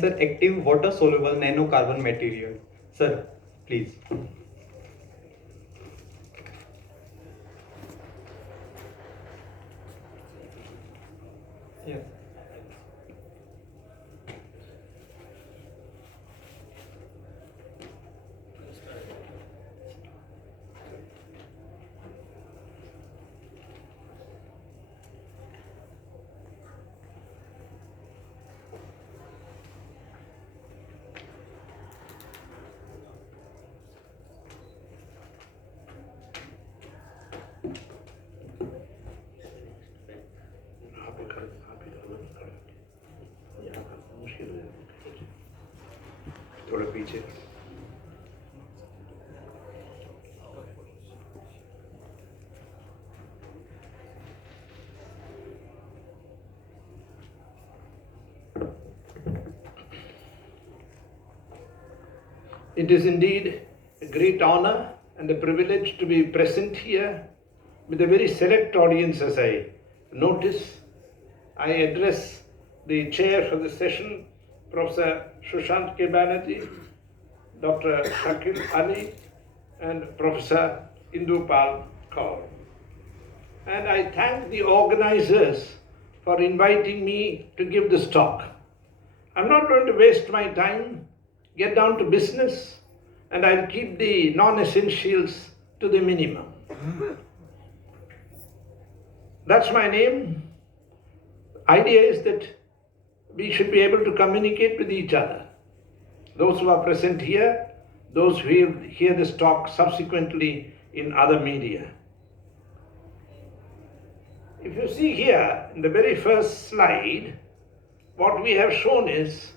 Sir, active water soluble nanocarbon material. Sir, please. Yes. थोड़ा पीछे It is indeed a great honor and a privilege to be present here with a very select audience. As I notice, I address the chair for the session, Professor Sushant K. Banerjee, Dr. Shakil Ali, and Professor Indupal Kaur. And I thank the organizers for inviting me to give this talk. I'm not going to waste my time, get down to business, and I'll keep the non-essentials to the minimum. That's my name. Idea is that we should be able to communicate with each other. Those who are present here, those who will hear this talk subsequently in other media. If you see here in the very first slide, what we have shown is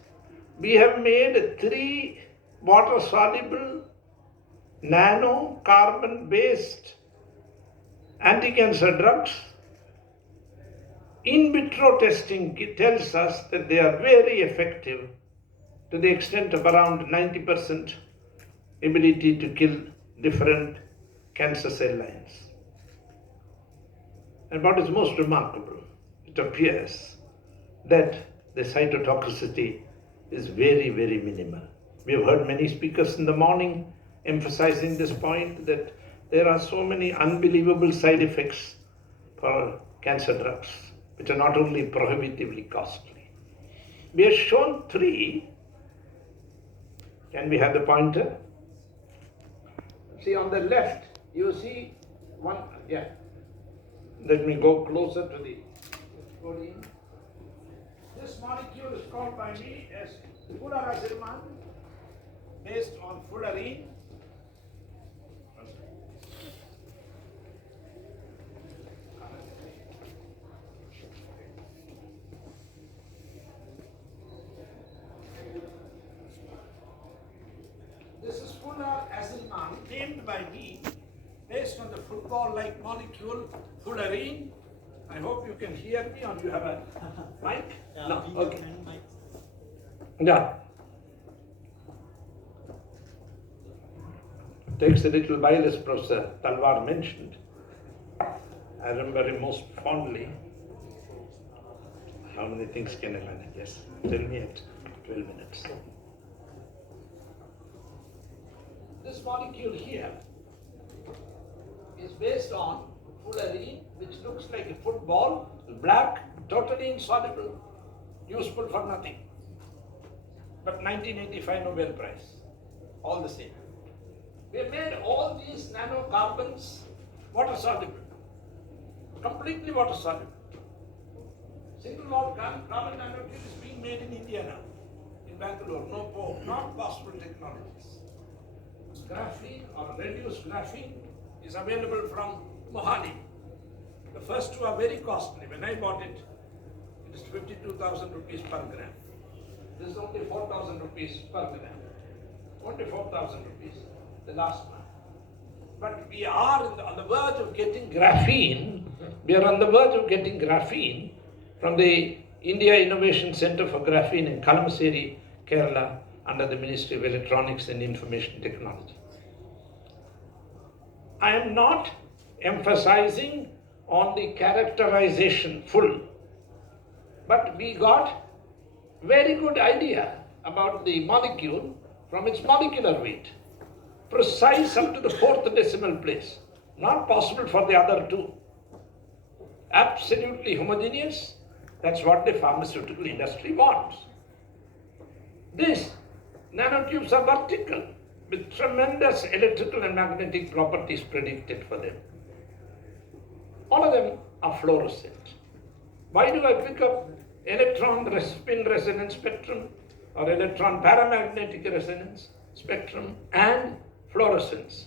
we have made 3 water-soluble nanocarbon-based anti-cancer drugs. In vitro testing tells us that they are very effective to the extent of around 90% ability to kill different cancer cell lines. And what is most remarkable, it appears that the cytotoxicity is very, very minimal. We have heard many speakers in the morning emphasizing this point that there are so many unbelievable side effects for cancer drugs, which are not only prohibitively costly. We have shown 3. Can we have the pointer? See on the left, you see one, yeah. Let me go closer to the podium. This molecule is called by me as flurazirman, based on fullerene. This is flurazirman, named by me, based on the football-like molecule fullerene. I hope you can hear me, or you have a mic? No, okay. Yeah. Takes a little while, as Professor Talwar mentioned. I remember him most fondly. How many things can I manage? Yes, tell me at 12 minutes. This molecule here is based on fullerene, which looks like a football, black, totally insoluble, useful for nothing. But 1985 Nobel Prize, all the same. We have made all these nanocarbons water soluble, completely water soluble. Single wall carbon nanotube is being made in India now, in Bangalore, not possible technologies. Graphene or reduced graphene is available from Mohali. The first 2 are very costly. When I bought it, it is 52,000 rupees per gram. This is only 4,000 rupees per gram. Only 4,000 rupees, the last one. But we are on the verge of getting graphene. We are on the verge of getting graphene from the India Innovation Centre for Graphene in Kalamassery, Kerala, under the Ministry of Electronics and Information Technology. I am not emphasizing on the characterization full, but we got very good idea about the molecule from its molecular weight, precise up to the 4th decimal place. Not possible for the other two. Absolutely homogeneous, that's what the pharmaceutical industry wants. These nanotubes are vertical with tremendous electrical and magnetic properties predicted for them. All of them are fluorescent. Why do I pick up electron spin resonance spectrum or electron paramagnetic resonance spectrum and fluorescence?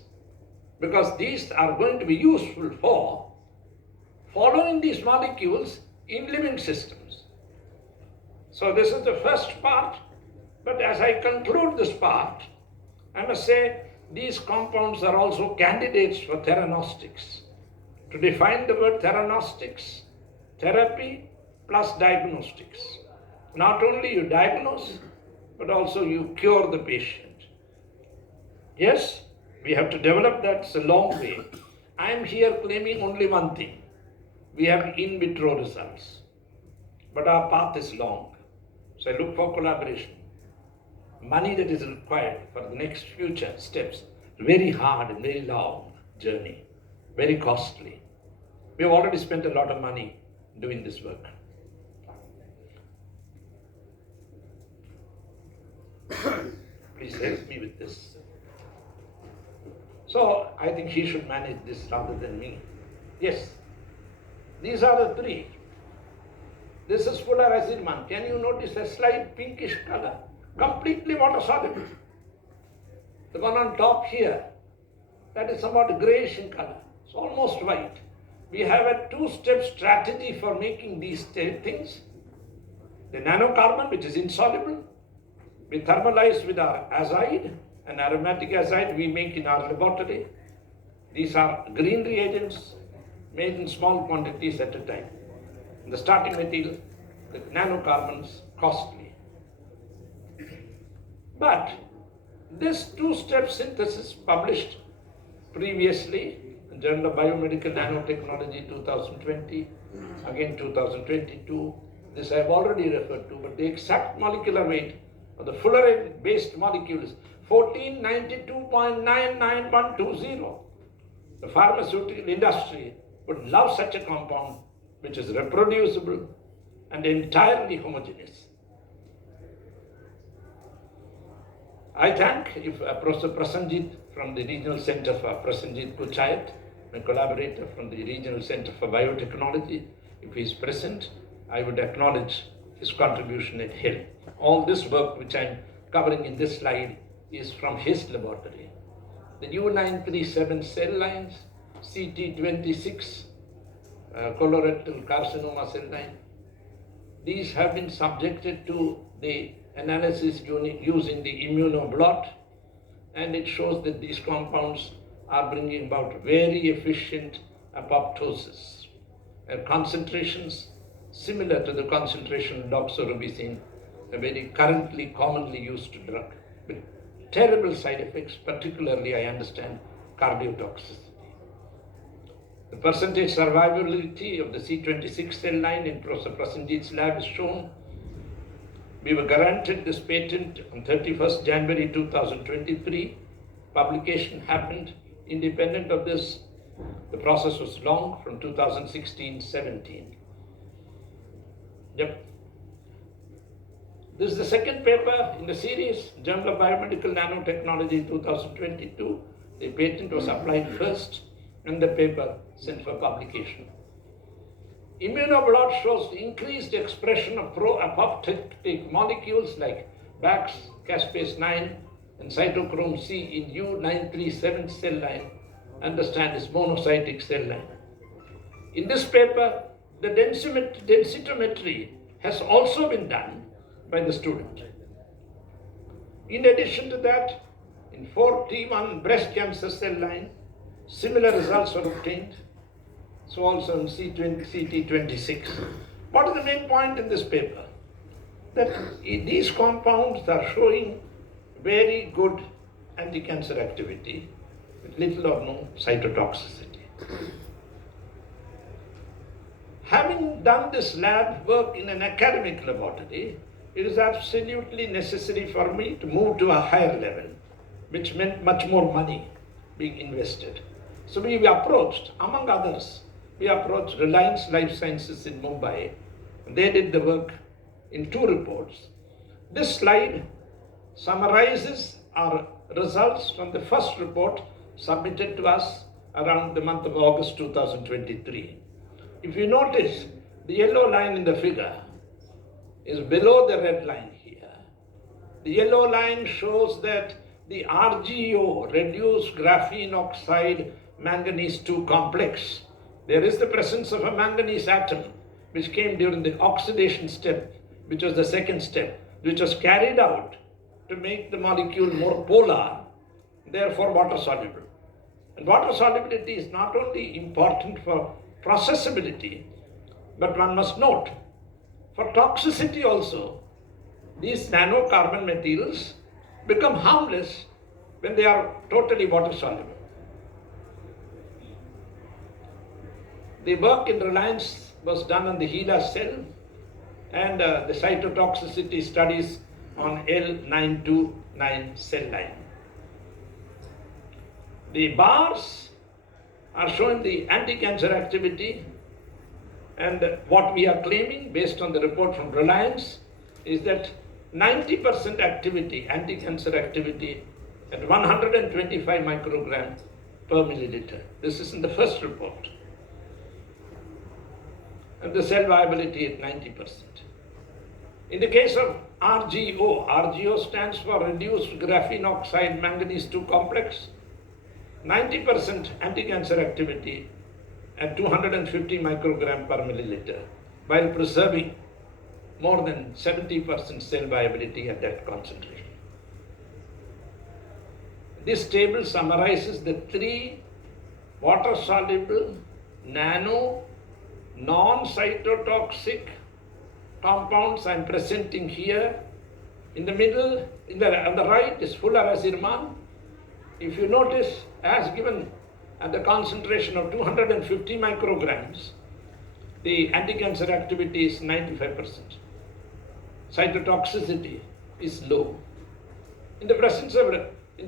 Because these are going to be useful for following these molecules in living systems. So this is the first part, but as I conclude this part, I must say these compounds are also candidates for theranostics. To define the word theranostics, therapy plus diagnostics. Not only you diagnose, but also you cure the patient. Yes, we have to develop that, it's a long way. I am here claiming only one thing. We have in vitro results, but our path is long. So I look for collaboration. Money that is required for the next future steps, very hard and very long journey, very costly. We have already spent a lot of money doing this work. Please help me with this. So I think he should manage this rather than me. Yes, these are the three. This is fluorescent one. Can you notice a slight pinkish color? Completely water soluble. The one on top here, that is somewhat grayish in color. It's almost white. We have a two-step strategy for making these things. The nanocarbon, which is insoluble, we thermalize with our azide, an aromatic azide we make in our laboratory. These are green reagents made in small quantities at a time. The starting material, the nanocarbons, costly. But this two-step synthesis published previously in Journal of Biomedical Nanotechnology 2020, again 2022, this I have already referred to, but the exact molecular weight of the fullerene-based molecule is 1492.99120. The pharmaceutical industry would love such a compound which is reproducible and entirely homogeneous. I thank Professor Prasanjit from the Regional Centre for Prasanjit Kuchayat, my collaborator from the Regional Centre for Biotechnology. If he is present, I would acknowledge his contribution at Hill. All this work which I am covering in this slide is from his laboratory. The U937 cell lines, CT26 colorectal carcinoma cell line, these have been subjected to the analysis using the immunoblot, and it shows that these compounds are bringing about very efficient apoptosis and concentrations similar to the concentration of doxorubicin, a very currently commonly used drug, with terrible side effects, particularly I understand cardiotoxicity. The percentage survivability of the C26 cell line in Professor Prasanjit's lab is shown. We were granted this patent on 31st January 2023. Publication happened independent of this. The process was long, from 2016-17. Yep. This is the second paper in the series, Journal of Biomedical Nanotechnology 2022. The patent was applied first and the paper sent for publication. Immunoblot shows increased expression of pro-apoptotic molecules like BAX, caspase-9, and cytochrome C in U937 cell line, understand is monocytic cell line. In this paper, the densitometry has also been done by the student. In addition to that, in 4T1 breast cancer cell line, similar results were obtained. So also in CT26. What is the main point in this paper? That these compounds are showing very good anti-cancer activity with little or no cytotoxicity. Having done this lab work in an academic laboratory, it is absolutely necessary for me to move to a higher level, which meant much more money being invested. So we approached, among others, we approached Reliance Life Sciences in Mumbai. They did the work in 2 reports. This slide summarizes our results from the first report submitted to us around the month of August 2023. If you notice, the yellow line in the figure is below the red line here. The yellow line shows that the RGO, reduced graphene oxide manganese 2 complex, there is the presence of a manganese atom which came during the oxidation step, which was the second step, which was carried out to make the molecule more polar, therefore water soluble. And water solubility is not only important for processability, but one must note, for toxicity also, these nanocarbon materials become harmless when they are totally water soluble. The work in Reliance was done on the HeLa cell and the cytotoxicity studies on L929 cell line. The bars are showing the anti-cancer activity, and what we are claiming based on the report from Reliance is that 90% activity, anti-cancer activity at 125 micrograms per milliliter. This is in the first report. And the cell viability at 90%. In the case of RGO stands for reduced graphene oxide manganese 2 complex, 90% anti-cancer activity at 250 microgram per milliliter, while preserving more than 70% cell viability at that concentration. This table summarizes the 3 water-soluble, nano, non-cytotoxic compounds I am presenting here. In the middle, on the right is flurazirman. If you notice, as given at the concentration of 250 micrograms, the anti-cancer activity is 95%. Cytotoxicity is low. In the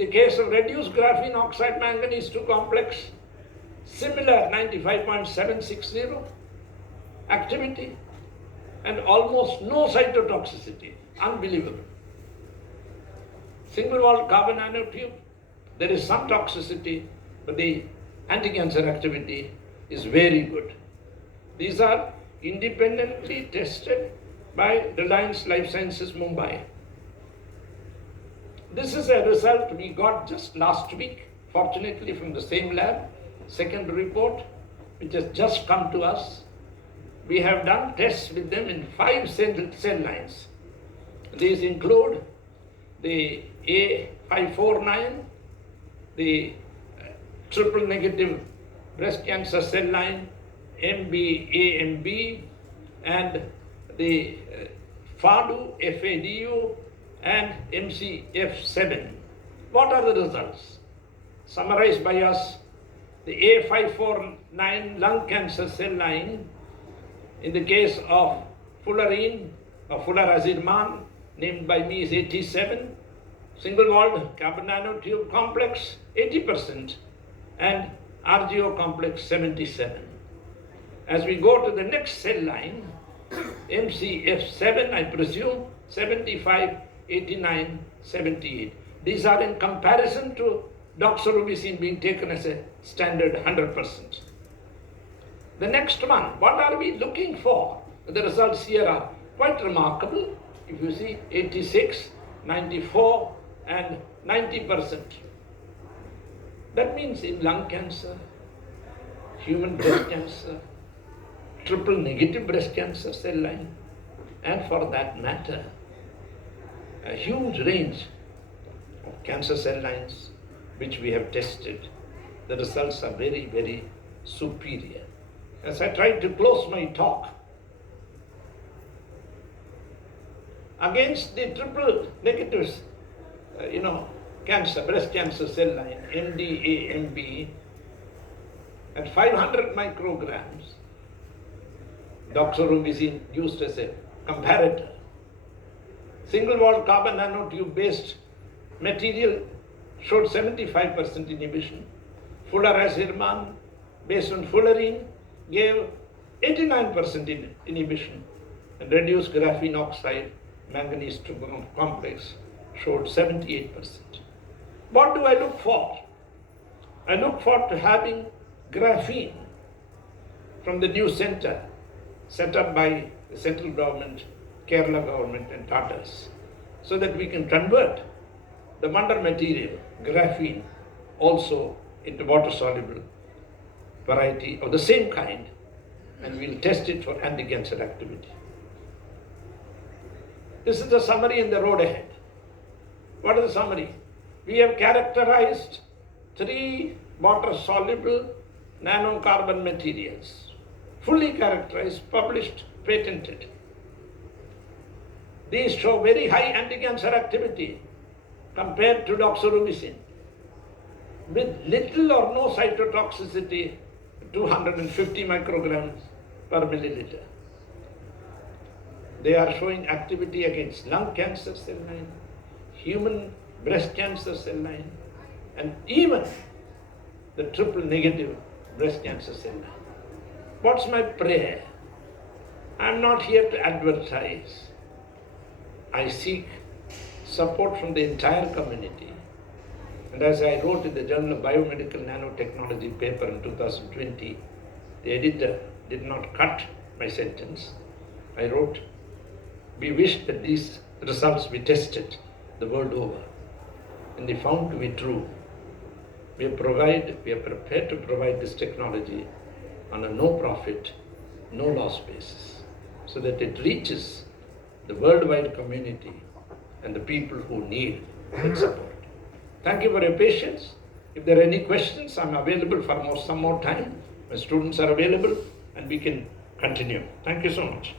case of reduced graphene oxide manganese 2 complex, similar 95.760 activity and almost no cytotoxicity. Unbelievable. Single-walled carbon nanotube, there is some toxicity, but the anti-cancer activity is very good. These are independently tested by Reliance Life Sciences Mumbai. This is a result we got just last week, fortunately from the same lab, second report, which has just come to us. We have done tests with them in 5 cell lines. These include the A549, the triple negative breast cancer cell line, MBAMB, and the FADU, and MCF7. What are the results? Summarized by us, the A549 lung cancer cell line, in the case of fullerene or flurazirman, named by me is 87, single-walled carbon nanotube complex 80%, and RGO complex 77. As we go to the next cell line, MCF7, I presume, 75, 89, 78. These are in comparison to doxorubicin being taken as a standard 100%. The next one, what are we looking for? The results here are quite remarkable. If you see 86, 94, and 90%. That means in lung cancer, human breast cancer, triple negative breast cancer cell line, and for that matter, a huge range of cancer cell lines which we have tested. The results are very, very superior. As I try to close my talk, against the triple negatives, cancer, breast cancer cell line, MDAMB, at 500 micrograms, doxorubicin used as a comparator. Single wall carbon nanotube based material showed 75% inhibition. Fluorazirman based on fullerene gave 89% inhibition, and reduced graphene oxide manganese complex showed 78%. What do I look for? I look forward to having graphene from the new center set up by the central government, Kerala government and Tatas, so that we can convert the wonder material, graphene, also into water-soluble variety of the same kind, and we'll test it for anti-cancer activity. This is the summary and the road ahead. What is the summary? We have characterized 3 water-soluble nanocarbon materials, fully characterized, published, patented. These show very high anti-cancer activity compared to doxorubicin, with little or no cytotoxicity, 250 micrograms per milliliter. They are showing activity against lung cancer cell line, human breast cancer cell line, and even the triple negative breast cancer cell line. What's my prayer? I'm not here to advertise. I seek support from the entire community. And as I wrote in the Journal of Biomedical Nanotechnology paper in 2020, the editor did not cut my sentence. I wrote, we wish that these results be tested the world over, and they found to be true. We are prepared to provide this technology on a no profit, no loss basis, so that it reaches the worldwide community and the people who need that support. Thank you for your patience. If there are any questions, I'm available for some more time. My students are available and we can continue. Thank you so much.